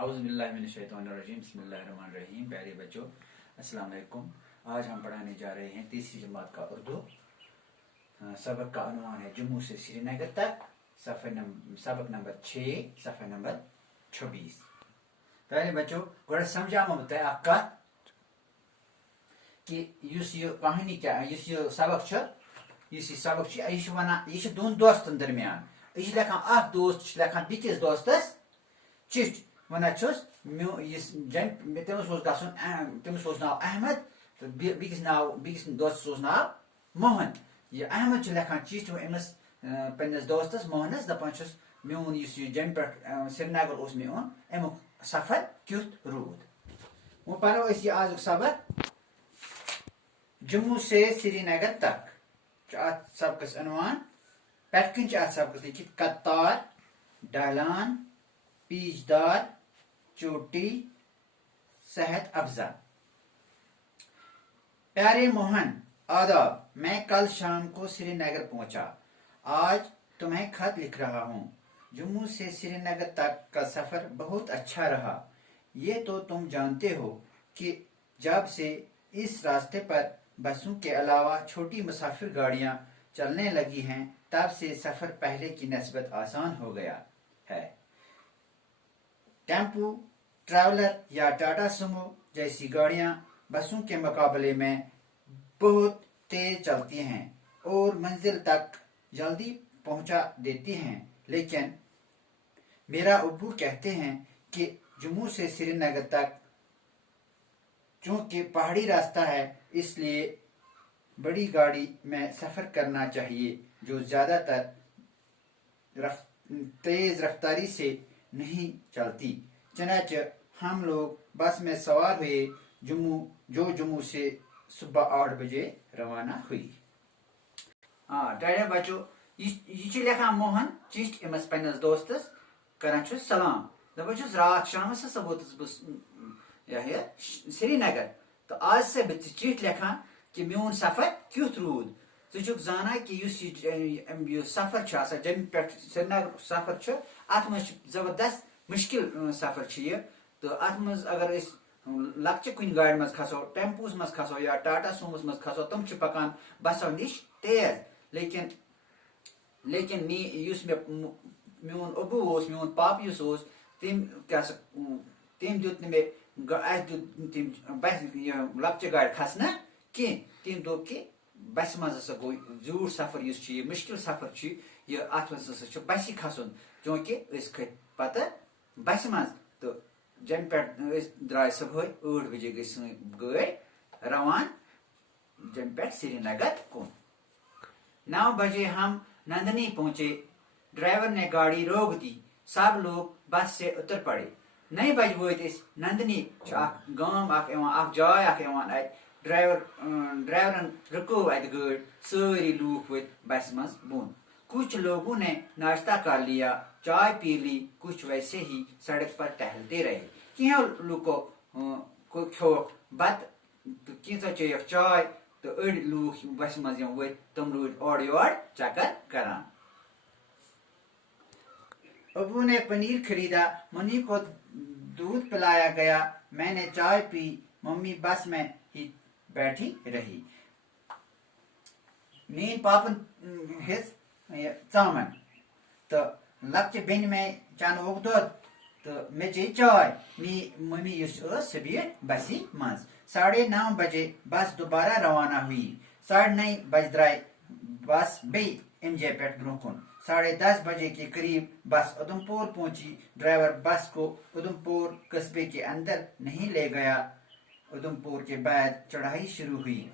औज़ुबिल्लाहिमिनश्शैतानिर्रजीम बिस्मिल्लाहिर्रहमानिर्रहीम। प्यारे बच्चों, अस्सलाम वालेकुम। आज हम पढ़ाने जा रहे हैं तीसरी जमात का उर्दू। सबक का अनुमान है जम्मू से श्रीनगर तक। सबक नंबर 6, सफ़ा नंबर 26। प्यारे बच्चों, गोड़ समझामो बताए आपका कि ये कहानी क्या है। ये सबक यह वनान यह दोन दोस्तन दरमियान यह लेखान अख दोस्त लेखान बिकिस दोस्तस चिठ वनान तमिस नाव अहमद तो बिकिस दोस्तस नाव मोहन। यह अहमद लेखान चिठ अमिस पन्निस दोस्तस मोहनस दपान मोन जम पे श्रीनगर मे ओन अमुक सफर क्युथ रूद। वो पढ़ो आज सबक जम्मू से श्रीनगर तक। सबकस अनवान पे सबकस लिखित कत्तार, ढलान, पीचदार, चोटी, सेहत अफजा। प्यारे मोहन, आदाब। मैं कल शाम को श्रीनगर पहुंचा। आज तुम्हें खत लिख रहा हूँ। जम्मू से श्रीनगर तक का सफर बहुत अच्छा रहा। ये तो तुम जानते हो कि जब से इस रास्ते पर बसों के अलावा छोटी मुसाफिर गाड़ियां चलने लगी हैं, तब से सफर पहले की निस्बत आसान हो गया है। टेम्पो, ट्रैवलर या टाटा सुमो जैसी गाड़ियां बसों के मुकाबले में बहुत तेज चलती हैं और मंजिल तक जल्दी पहुंचा देती हैं, लेकिन मेरा अब्बू कहते हैं कि जम्मू से श्रीनगर तक चूंकि पहाड़ी रास्ता है, इसलिए बड़ी गाड़ी में सफर करना चाहिए जो ज्यादातर तेज रफ्तारी से नहीं चलती। चनाचे हम लोग बस में सवार हुए जम्मू से सुबह 8 बजे रवाना हुई। बच्चों, यह लेखा मोहन चिठ अमिस पन्निस दोस्तस करान सलाम दपान रात शाम हसा वोतुस बस श्रीनगर, तो आज से बह चिठ लेखान कि मोन सफर क्युथ रूद। तुक जाना कि सफर जम्मू पे श्रीनगर सफर अत जबरदस्त मुश्किल सफर तो अत अगर लक्चे कुन गाड़ मज खसो, टेम्पोस मज खसो या टाटा सुमोस मज खसो, तुम पकान बसों निश तेज। लेकिन मोन अबू मोन पाप तम दुत मे लक्चे गाड़ खसन कि तम दोप कि बस मज गो जूठ सफर मुश्किल सफर अत बस खसन, चूंकि खत पत बस मज। तो जम पे द्राय सुबह 8 बजे गई सी गाड़ी रवान जम पे श्रीनगर कुन। 9 बजे हम नंदनी पहुंचे। ड्राइवर ने गाड़ी रोक दी। सब लोग बस से उतर पड़े। 9 बजे वोत नंदनी गाम जाय ड्राइवरन रुको अत गाड़ी। सारी लूख वो बस मज बोन। कुछ लोगों ने नाश्ता कर लिया, चाय पी ली, कुछ वैसे ही सड़क पर टहलते रहे। क्या लूको खो बत तो क्या चेक चाय, तो अड़ लूख बस मज वो तुम रूद ओर योर चक्कर करान। अबू ने पनीर खरीदा, मम्मी को दूध पिलाया गया, मैंने चाय पी, मम्मी बस में ही बैठी रही। मीन पापन हिस चामन तो लक्चे बेन में चान दुध तो मे चे चाय। मम्मी सबीर बसी मज। 9:30 बजे बस दोबारा रवाना हुई। 9:30 बज द्राय बस बे एमजे पे ब्रोकुन। 10:30 बजे के करीब बस उधमपुर पहुंची। ड्राइवर बस को उधमपुर कस्बे के अंदर नहीं ले गया। उधमपुर के बाद चढ़ाई शुरू हुई।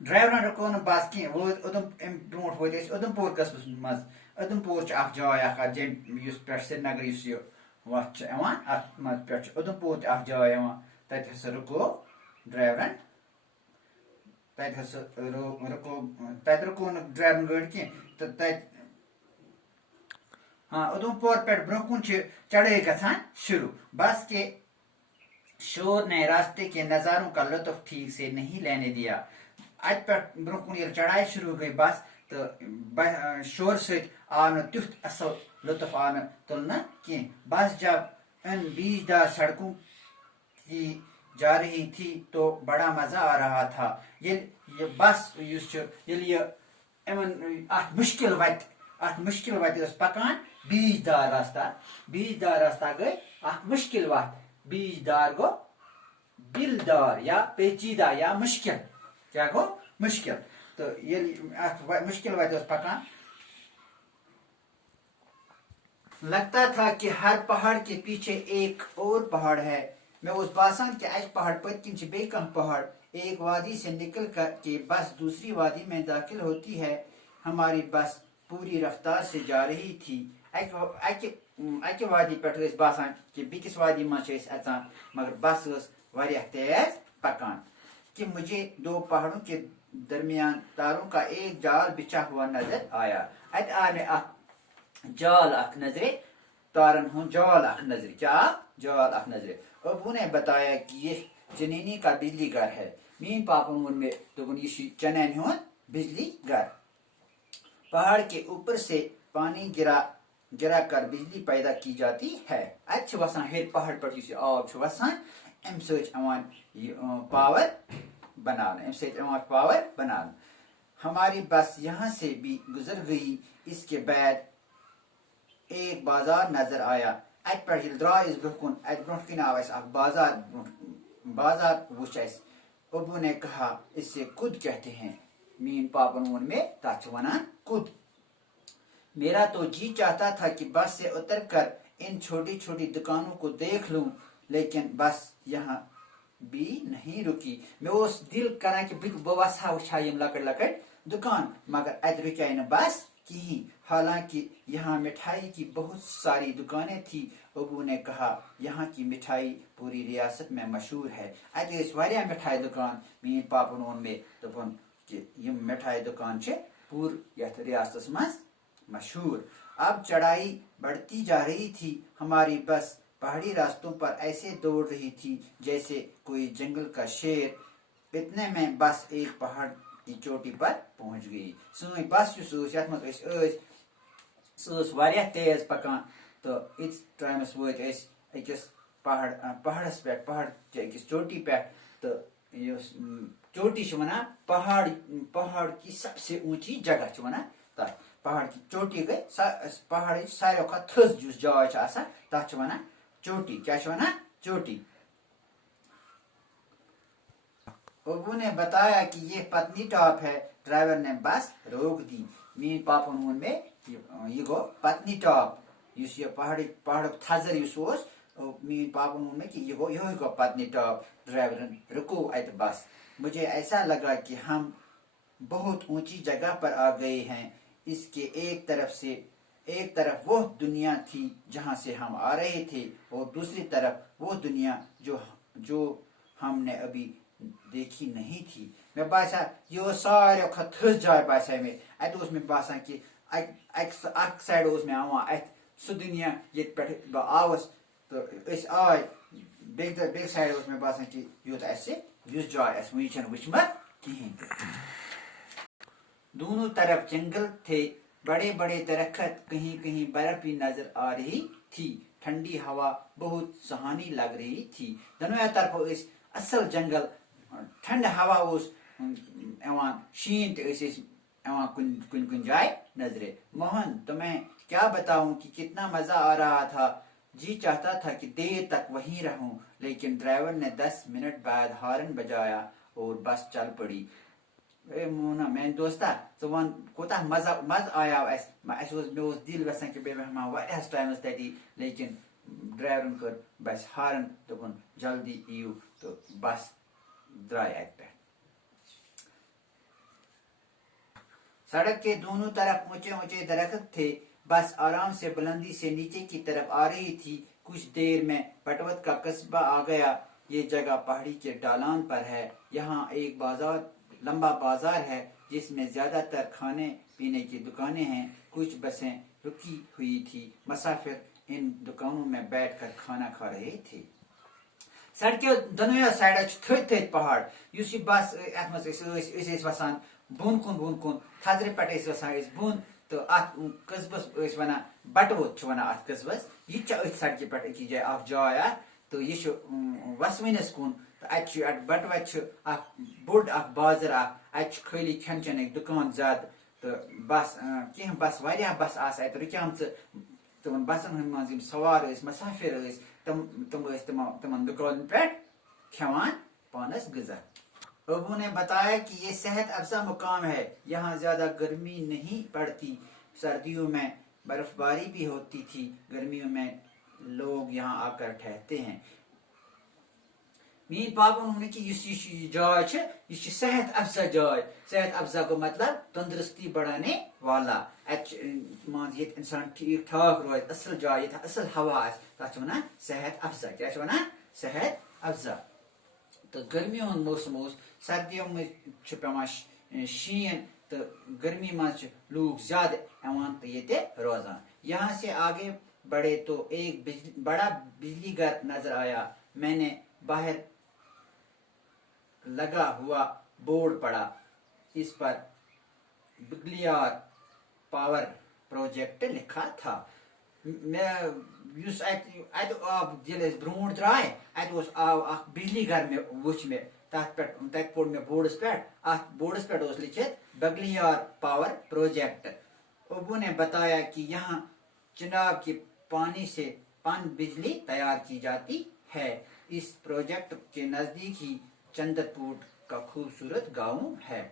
ड्राइवर रुको बस कह वो ब्रोट वो उधमपुर कस्बस मज। उधमपुर जाय जम पे श्रीनगर वत पे उधमपुर जाय तत रुको ड्राइवरन रुको ड्राइवर गाड़ी कह उधमपुर पे ब्रोकुन चढ़ाई गसान शुरू। बस के शोर ने रास्ते के नज़ारों का लुत्फ ठीक से नहीं लेने दिया। अत पे ब्रोकुन चढ़ाई शुरू गई बस तो शोर सत आव तुथ असल लुत्फ आव तुलना कह। बस जब इन बीजदार सड़कों की जा रही थी तो बड़ा मजा आ रहा था। ये बस मुश्किल वत पकान बीजदार रास्ता गई मुश्किल वत। बीजदार गो दिलदार या पेचीदा या मुश्किल, क्या गो मुश्किल। तो ये मुश्किल वत पकान, लगता था कि हर पहाड़ के पीछे एक और पहाड़ है। मैं उस बासान के अज पहाड़ पर किंच बे पहाड़। एक वादी से निकल कर के बस दूसरी वादी में दाखिल होती है। हमारी बस पूरी रफ्तार से जा रही थी। अक वादी पे बासान कि बिकिस वादी मज अचान, मगर बस वारियाह तेज पकान कि मुझे दो पहाड़ों के दरमियान तारों का एक जाल बिछा हुआ नजर आया। अत आ में जाल अख नजरे, तारन हूं जाल अख नजरे, क्या जाल अख नजरे। अबू ने बताया कि ये जनीनी का बिजली घर है। मीन पापन वन में दोपन ये चनैन हूं बिजली घर। पहाड़ के ऊपर से पानी गिरा कर बिजली पैदा की जाती है। अच्छे वसान हेर पहाड़ पर आब वसान पावर बनाना। हमारी बस यहाँ से भी गुजर गई। इसके बाद एक बाजार नजर आया। अत पे द्राय ब्रोकुन अत ब्रोकन आव बाजार वुच। अबू ने कहा इससे कुद कहते हैं। मीन पापन वन में तथ वनान कुद। मेरा तो जी चाहता था कि बस से उतर कर इन छोटी छोटी दुकानों को देख लूं, लेकिन बस यहाँ भी नहीं रुकी। मैं उस दिल करा कि बसा वछा लकड़ लकड़ दुकान, मगर अत रुक न बस की। हालांकि यहाँ मिठाई की बहुत सारी दुकानें थी। अबू ने कहा यहाँ की मिठाई पूरी रियासत में मशहूर है। अत वारिया मिठाई दुकान। मीन पापन वोन में दोपन कि यम मिठाई दुकान पूर यथ रियासत मज मशहूर। अब चढ़ाई बढ़ती जा रही थी। हमारी बस पहाड़ी रास्तों पर ऐसे दौड़ रही थी जैसे कोई जंगल का शेर। इतने में बस एक पहाड़ की चोटी पर पहुंच गई। सुन बस तेज पकान तो इत टाइमस वत अकिस पहाड़स पे, पहाड़ अकिस चोटी पे। तो चोटी वना पहाड़ की सबसे ऊंची जगह वना तथ। पहाड़ की चोटी गई पहाड़ सारे खा थस जुस जाय तथ वना चोटी। क्या वना चोटी। अबू ने बताया कि ये पत्नी टॉप है। ड्राइवर ने बस रोक दी। मीन पापन वन में ये गो पत्नी टॉप ये पहाड़ थजर मीन पापन वन में कि ये गो पत्नी टॉप। ड्राइवर रुको अत बस। मुझे ऐसा लगा कि हम बहुत ऊंची जगह पर आ गए हैं। इसके एक तरफ वो दुनिया थी जहां से हम आ रहे थे, और दूसरी तरफ वो दुनिया जो हमने अभी देखी नहीं थी। मैं बासा यो सारे थस जाय बासा में अत में बासा कि अक साइड में आवा अत सह दुनिया ये पे आवस। तो आय बे साइड में बासा कि यूत युस जाय वुचमत कहें। दोनों तरफ जंगल थे, बड़े बड़े दरख्त, कहीं कहीं बर्फ भी नजर आ रही थी। ठंडी हवा बहुत सुहानी लग रही थी। दोनों तरफ इस असल जंगल, ठंड हवा शीन कुन जाए नजरे। मोहन तुम्हें क्या बताऊं कि कितना मजा आ रहा था। जी चाहता था कि देर तक वहीं रहूं, लेकिन ड्राइवर ने 10 मिनट बाद हॉर्न बजाया और बस चल पड़ी। मोना मैं दोस्ता तो वन कोता मज आया मे दिल गसान कि वारियाहस टाइमस तटी, लेकिन ड्राइवर कर बस हॉर्न दोपन जल्दी यू। तो बस द्राय अत पे। सड़क के दोनों तरफ ऊंचे ऊंचे दरख्त थे। बस आराम से बुलंदी से नीचे की तरफ आ रही थी। कुछ देर में पटवत का कस्बा आ गया। ये जगह पहाड़ी के ढलान पर है। यहाँ एक लंबा बाजार है जिसमें ज्यादातर खाने पीने की दुकानें हैं। कुछ बसें रुकी हुई थी। मुसाफिर इन दुकानों में बैठकर खाना खा रहे थे। सड़कों दोनों साइड थ पहाड़। बस वसान बुन कुन थजरे पे वसान बुन تو ات قصبس ونان بٹوت چھ ونان ات قصبس یہ ات سڑکہ پہ اکی جائے اخ جائے ات تو یہ وسونس کن تو ات بٹوت اخ بوڑ اخ بازر اخ ات خالی کھین چین دکان زیادہ تو بس کی بس واریاہ بس آس ات رکیام تمن بسن ہند من سوار مسافر تم تمن دکان پہ کھوان پانس غذا. ابو نے بتایا کہ یہ صحت افزا مقام ہے، یہاں زیادہ گرمی نہیں پڑتی، سردیوں میں برف باری بھی ہوتی تھی، گرمیوں میں لوگ یہاں آ کر ٹھہرتے ہیں. میری پاپن ون کہ یہ جائے یہ صحت افزا جائے. صحت افزا کو مطلب تندرستی بڑھانے والا. مان یہ انسان ٹھیک ٹھاک روز اصل جائے یہ اصل ہوا تک ونان صحت افزا. کیا ونان صحت افزا. تو گرمیوں ہند موسم اس سردیوں میں پیوان شین تو گرمی مز لوگ زیادہ ایوان تو یہ روزان. یہاں سے آگے بڑھے تو ایک بڑا بجلی گھر نظر آیا. میں نے باہر لگا ہوا بورڈ پڑا، اس پر بگلیار پاور پروجیکٹ لکھا تھا. برو درائے ات بجلی گھر میں وچ میں تت پور میں بورڈس پہ ات بورڈس پہ لکھت بگلیار پاور پروجیکٹ. ابو نے بتایا کہ یہاں چناب کے پانی سے پن بجلی تیار کی جاتی ہے. اس پروجیکٹ کے نزدیک ہی چندر پور کا خوبصورت گاؤں ہے.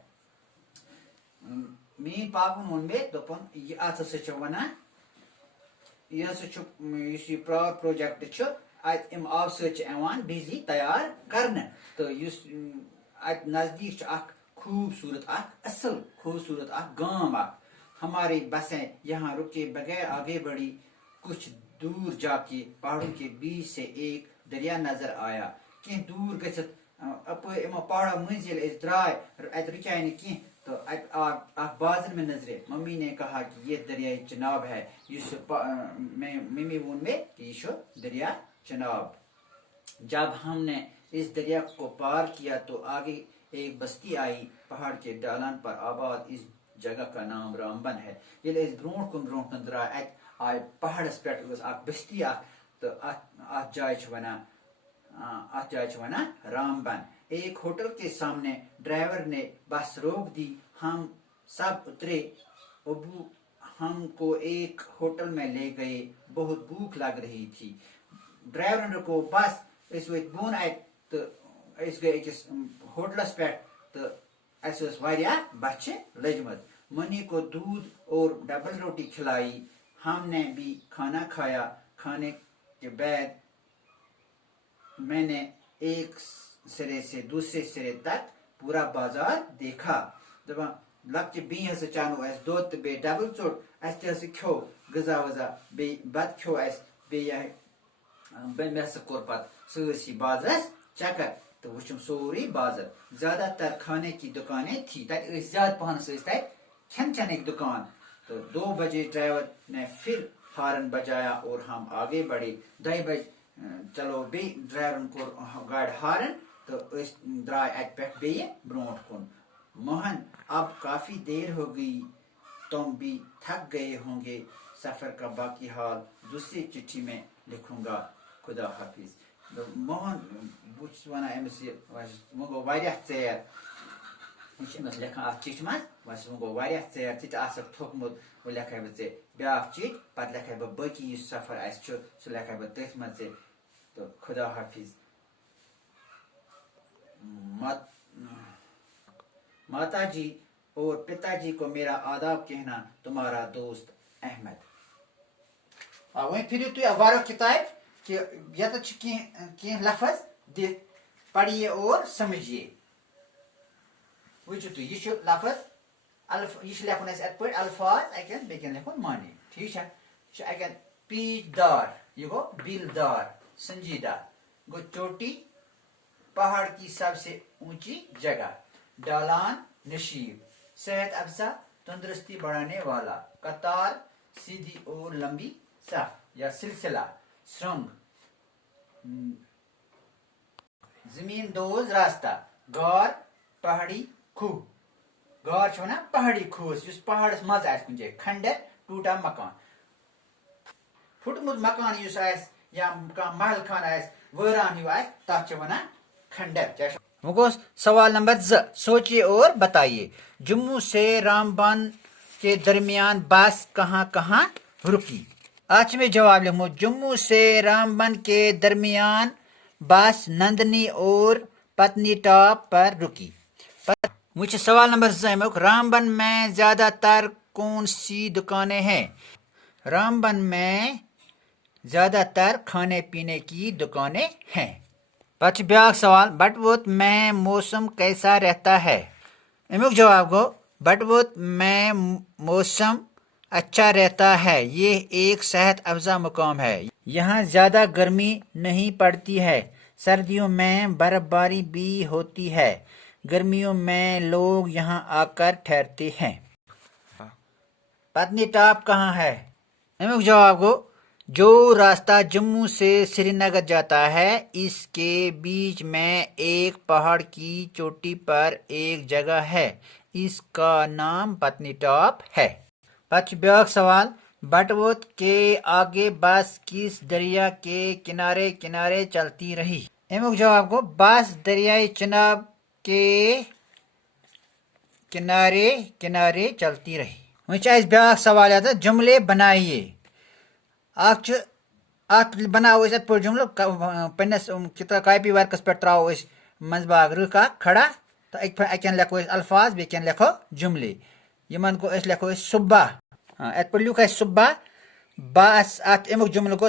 میری پاپن وون مے دپن یہ ات ہسا ونان یہ ہسا پاور پروجیکٹ ات ام آب ست بجلی تیار کرنے. تو ات نزدیک اخ خوبصورت اخ اصل خوبصورت اخ گام اخ. ہماری بسیں یہاں رکے بغیر آگے بڑھی. کچھ دور جا کے پہاڑوں کے بیچ سے ایک دریا نظر آیا. کی دور گھت پہاڑوں مزے درائے ات رکائے نا کی تو ات آ اخ بازر میں نظرے. ممی نے کہا کہ یہ دریائے چناب ہے. ممی وون میں کہ یہ دریا چناب. جب ہم نے اس دریا کو پار کیا تو آگے ایک بستی آئی. پہاڑ کے ڈالان پر آباد اس جگہ کا نام رامبن ہے. یہ برو کن درائے ات آئی پہاڑس پہ اخ بستی اخ تو ات جائے ونان رامبن. ایک ہوٹل کے سامنے ڈرائیور نے بس روک دی. ہم سب اترے. ابو ہم کو ایک ہوٹل میں لے گئے. بہت بھوک لگ رہی تھی. ڈرائیور رکو بس اس وت بون ات تو اس گئے اکس ہوٹلس پہ تو اس واریاہ بچہ لجمت. منی کو دودھ اور ڈبل روٹی کھلائی. ہم نے بھی کھانا کھایا. کھانے کے بعد میں نے ایک سرے سے دوسرے سرے تک پورا بازار دیکھا. لکچہ بی ہسا چانو اس دود تو بی ڈبل ژوٹ اس تہ کھو غذا وذا be but kho us be مے ہسا کور پت سرسی بازرس چکر تو وچھم سوری بازر. زیادہ تر کھانے کی دکانیں تھی. تت زیادہ پہنس تت کھین چینک دکان. تو 2 بجے ڈرائیور نے پھر ہارن بجایا اور ہم آگے بڑھے. 2 بج چلو بی ڈرائیورن کور گاڑی ہارن تو درائے ات پہ بیہ برونٹ کن. موہن اب کافی دیر ہو گئی، تم بھی تھک گئے ہوں گے. سفر کا باقی حال دوسری چٹھی میں لکھوں گا. خدا حافظ. موہن بہت ونان امس وہ گو واریاہ ژیر یہ امس لکھان ات چٹھ مز وہ گو واریاہ ژیر ژے آسک تھوکمت وہ لکھے بہ ژے بیاکھ چٹھ پتہ لکھے بہ باقی اس سفر اس سہ لکھے بہ تٔتھۍ منٛز ژے. تو خدا حافظ. ماتا جی اور پتا جی کو میرا آداب کہنا. تمہارا دوست احمد. وہیں پھر تھی واریاہ کتاب کہ یتھ کی لفظ دِتھ پڑھیے اور سمجھیے. وچھو تھی یہ لفظ یہ لکھن اس ات پہ الفاظ اکن بیکن لکھن معنی. ٹھیک ہے. یہ اکن پیچ دار یہ گو بل دار سنجیدہ. گو چوٹی پہاڑ کی سب سے اونچی جگہ. ڈالان نشیب صحت افزا تندرستی بڑھانے والا. قطار سیدھی اور لمبی صف یا سلسلہ. سرنگ زمین دوز راستہ. غار پہاڑی. کھو گار چھِ وَنان پہاڑی کھوٗژ یُس پہاڑس منٛز آسہِ کُنہِ جایہِ کھنڈر ٹوٗٹا مکان پھُٹمُت مکان یُس آسہِ یا کانٛہہ محل خان آسہِ وٲران ہیوٗ آسہِ تتھ چھِ وَنان کھنڈر. وۄنۍ گوٚو سوال نمبر 2 سوچیے اور بتائیے جموں سے رامبن کے درمیان بس کہاں کہاں رکی. آج میں جواب لکھوں جموں سے رامبن کے درمیان بس نندنی اور پتنی ٹاپ پر رکی. مجھے سوال نمبر 2 رامبن میں زیادہ تر کون سی دکانیں ہیں. رامبن میں زیادہ تر کھانے پینے کی دکانیں ہیں. پتہ بیاکھ سوال بٹوت میں موسم کیسا رہتا ہے. امیک جواب گو بٹوت میں موسم اچھا رہتا ہے. یہ ایک صحت افزا مقام ہے. یہاں زیادہ گرمی نہیں پڑتی ہے. سردیوں میں برف باری بھی ہوتی ہے. گرمیوں میں لوگ یہاں آ کر ٹھہرتے ہیں. پتنی ٹاپ کہاں ہے. امیک جواب گو جو راستہ جموں سے سری نگر جاتا ہے اس کے بیچ میں ایک پہاڑ کی چوٹی پر ایک جگہ ہے. اس کا نام پتنی ٹاپ ہے. پتہ بیاکھ سوال بٹوت کے آگے بس کس دریا کے کنارے کنارے چلتی رہی. امیک جواب گو بس دریائے چناب کے کنارے کنارے چلتی رہی. وۄنۍ بیاکھ سوال جملے بنائیے. ات بناو ات پٲٹھۍ جملہٕ پننس کاپی ورکس پہ تراو منٛز باغ رٕکھ اکھ کھڑا تو اکین لیکھو الفاظ بیٚکین لیکھو جملے. یمن گو لیکھو صبح ات پہ لیوکھ صبح بس ات امیک جملہ گو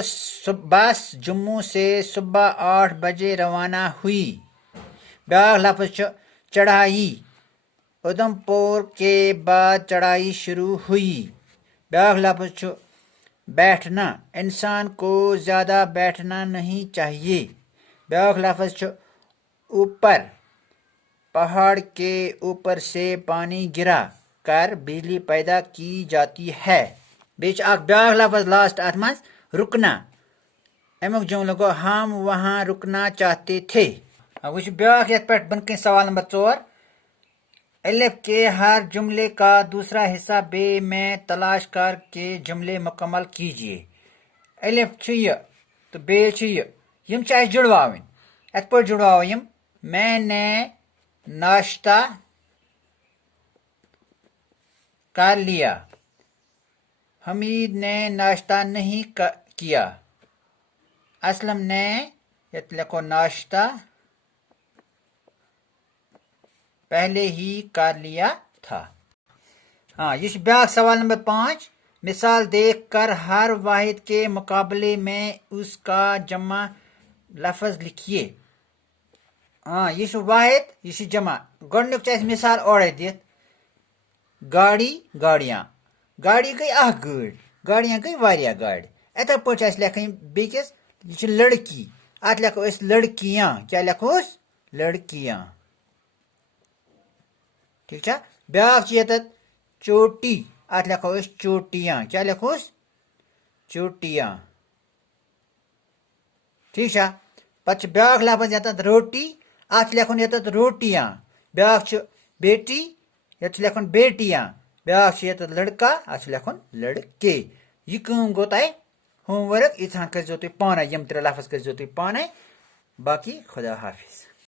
بس جموں سے صبح 8 بجے روانہ ہوئی. بیاکھ لفظ چڑھائی ادھم پور کے بعد چڑھائی شروع ہوئی. بیاکھ لفظ بیٹھنا انسان کو زیادہ بیٹھنا نہیں چاہیے. بیاکھ لفظ اوپر پہاڑ کے اوپر سے پانی گرا کر بجلی پیدا کی جاتی ہے. بیاکھ لفظ لاسٹ ات مز رکنا. امیک جملہ گو ہم وہاں رکنا چاہتے تھے. وچ بیاکھ یتھ پہ بنکن سوال نمبر 4 الف کے ہر جملے کا دوسرا حصہ بے میں تلاش کر کے جملے مکمل کیجیے. الف یہ تو بے یہ یم جڑواوین ات پہ جڑواو یم میں نے ناشتہ کر لیا. حمید نے ناشتہ نہیں کیا. اسلم نے یت لکھو ناشتہ پہلے ہی کر لیا تھا. یہ بیاکھ سوال نمبر 5 مثال دیکھ کر ہر واحد کے مقابلے میں اس کا جمع لفظ لکھیے. یہ واحد یہ جمع گۄڈنیُک چھِ اَسہِ مثال اورے دِتھ گاڑی گاڑیاں گاڑی گٔے اکھ گٲڑۍ گاڑیاں گٔے واریاہ گاڑِ. اِتھے پٲٹھۍ چھِ اَسہِ لیکھٕنۍ بیٚکِس یہ چھِ لڑکی ات لیکھو أسۍ لڑکیاں کیا لیکھو أسۍ لڑکیاں. ٹھیک چھا. بیاکھ چھِ ییٚتٮ۪تھ چوٹی ات لیکھو أسۍ چوٹیاں کیا لیکھو أسۍ چوٹیاں. ٹھیک چھا. پتہٕ چھِ بیاکھ لفظ ییٚتٮ۪تھ روٹی ات لیکھُن ییٚتٮ۪تھ روٹیاں. بیاکھ چھُ بیٹی ییٚتہِ چھُ لیکھُن بیٹیاں. بیاکھ چھُ ییٚتٮ۪تھ لڑکا ات چھُ لیکھُن لڑکے. یہ کٲم گوٚو تۄہہِ ہوم ورک ییٖژہن کٔرزیٚو تُہۍ پانے یم 3 لفظ کٔرزیٚو تُہۍ پانے. باقی خدا حافظ.